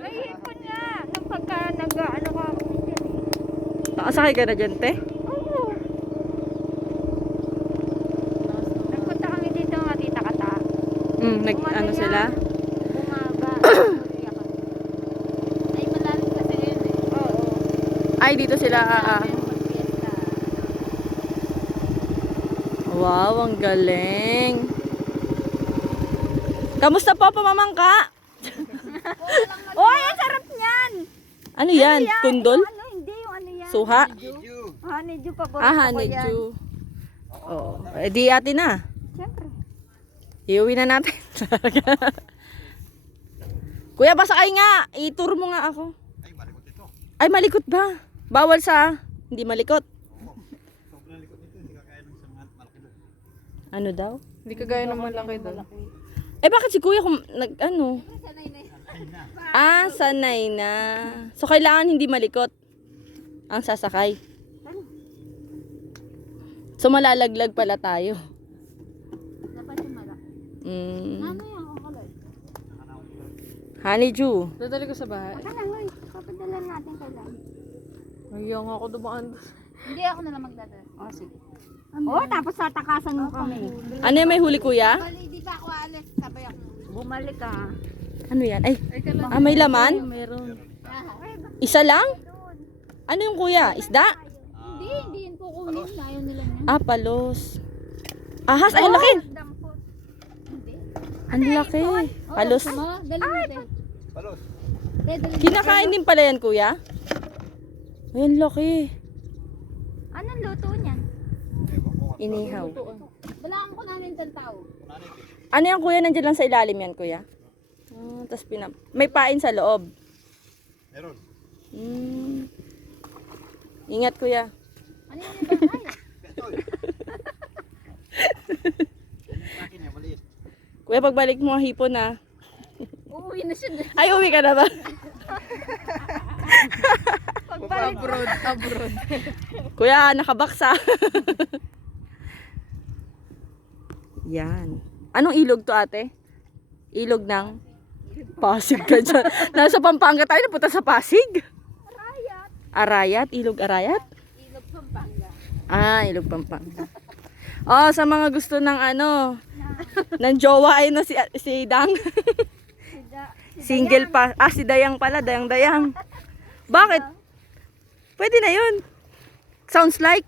Naihipon nga. Nung pagka nag-ano ka ako dyan eh. Nakasakay ka na dyan, te? Oo. Nagpunta kami dito mga tita kata. Ano sila? Bumaba. Umiyak kami. Ay, malalim kasi yun eh. Oo. Ay, dito sila. Magpiesta. Wow, ang galing. Kamusta po, pamamangka? Oy, ang sarap niyan! Ano yan? Kundol? Ano, hindi yung ano yan. Suha? Honeydew paborito Ah, ko yan. honeydew. Oo. Eh, di ate na. Siyempre. Iuwi na natin. Kuya, pasakay nga. I-tour mo nga ako. Ay, malikot ito. Ay, malikot ba? Bawal sa hindi malikot. Sobrang likot nito, hindi kagaya ng isang malaki doon. Ano daw? Hindi kagaya ng malaki doon. Eh, bakit si kuya kung ano? Sanay na yun. Ah, sanay na. So, kailangan hindi malikot ang sasakay. So, malalaglag pala tayo. Dapat yung malaki. Honeydew. Ano yung kakalay? Dadali ko sa bahay. Ano nga, papadala natin kailan. Ayaw nga ako dumaan. Hindi ako na lang magdadala. Oh, sige. Oh, tapos tatakasan mo kami. Ano yung may huli, kuya? Bali, di pa ako aalis. Sabay ako. Bumalik ka. Ano yan? Ay, Ay, kala. may laman? Meron. Isa lang? Ano yung kuya? Isda? Hindi yun kukunin. Ayaw nila niya. Ah, palos. Ahas, ay, ang laki. Dampot. Hindi. Ang laki. Palos. Sama, dali mo tayo. Palos. Dali mo. Kinakain din pala yan, kuya? Ay, ang laki. Anong luto niyan? Inihaw. Balaan ko namin ng tao. Ano yan, kuya? Nandiyan lang sa ilalim yan, kuya? Tapos may pain sa loob. Meron. Ingat, kuya. Ano yung bahay? Akin niya, maliit. Kuya, pagbalik mo, hipon na. Uuwi na siya. Ay, uwi ka na ba? Abroad. Kuya, nakabaksa. Yan. Anong ilog to, ate? Ilog ng Pasig ka dyan. Nasa Pampanga tayo, napunta sa Pasig. Arayat. Ilog Arayat? Ilog Pampanga. Ah, Ilog Pampanga. Oh, sa mga gusto ng ng jowa ay si Dang. Single pa. Ah, si Dayang pala, Dayang. Bakit? Pwede na yun. Sounds like.